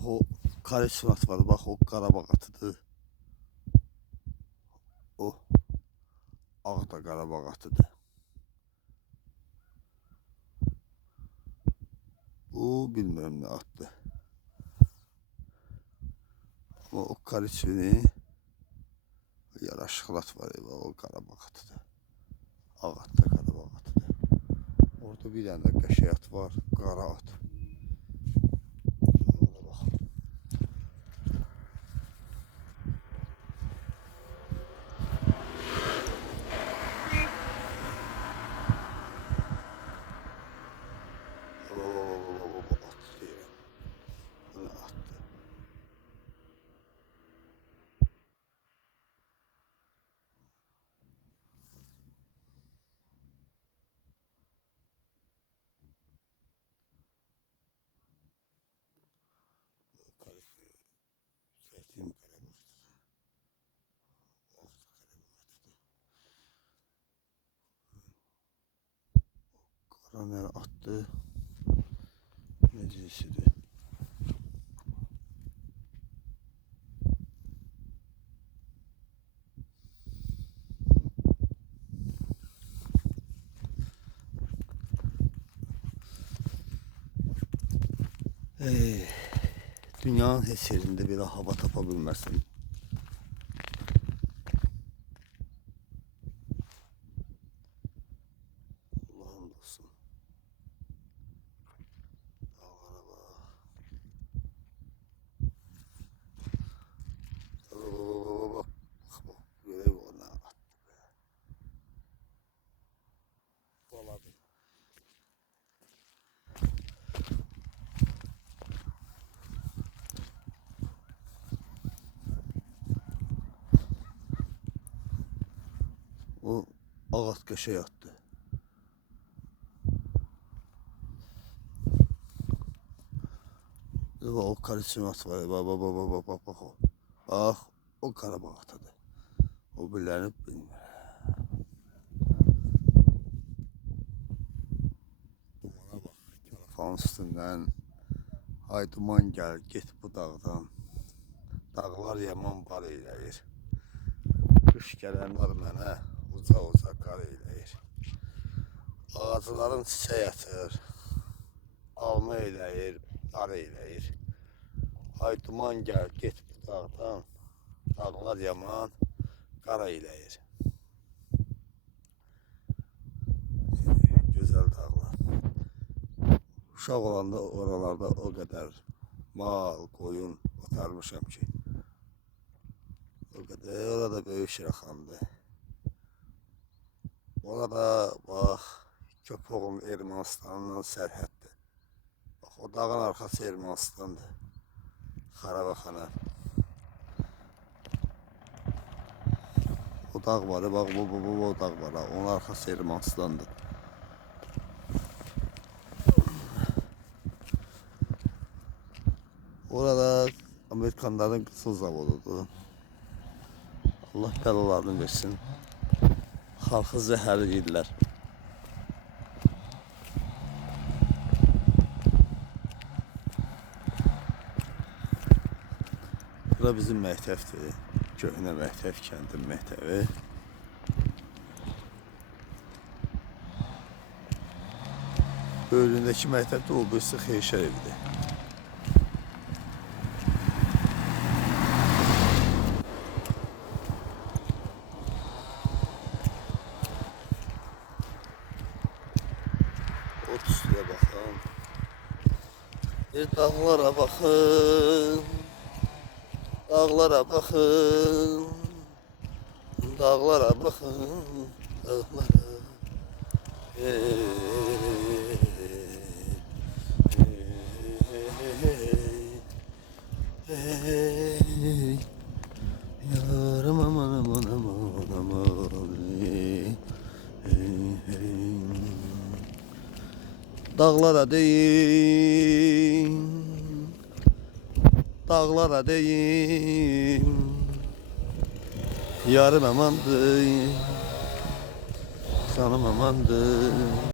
Bak o kare surat var. Bak o Qarabağ atıdır. O ağ da Qarabağ atıdır. Bu bilmem ne attı. Ama o kariçini yaraşıqlı at var. O Qarabağ atıdır. Ağ at da Qarabağ atıdır. Orada bir tane de qəşəng at var. Qara at. Zeytin Karaner attı. Necisidir? Dünyanın heç yerində belə hava tapa bilməsin. Allah'ım olsun. Dağlara bak. Bak. Görev ona attı be. Baladı. O ağat qəşəng atdı. O kariçin at var. Bak o. Bak o Qarabağ atıdır. O bilinib bilmir. Dumana bak. Telefon üstündən. Hay duman gel git bu dağdan. Dağlar yaman bar eyləyir. Qış gələn var mənə. Uca qar eyləyir. Ağacların çiçək atır. Alma eyləyir, dar eyləyir. Hay duman gəl, get bu dağdan. Dağlar yaman, qar eyləyir. Gözəl dağlar. Uşaq olanda oralarda o qədər mal, qoyun otarmışam ki. O qədər, orada böyük Şiraxandır. Orada bak Köpoğun Ermənistanla sərhəddir. Bak o dağın arxası Ermənistandır. Xarabaxana. O dağ var, bak bu dağ var. Onun arxası Ermənistandır. Orada Amerikanların qızıl zavodudur. Allah bəlalarını versin. Halkı zəhərləyirlər. Bura bizim məktəbdir. Köhnə məktəb, kəndin məktəbi. Böyründəki məktəbdə o birisi Xeyşər evidir. Otuzluya bakın. Bir dağlara bakın. Dağlara bakın. Dağlara bakın. Dağlara. Yarım aman aman aman aman. Dağlara değin, dağlara değin, yarım amandır, canım amandır.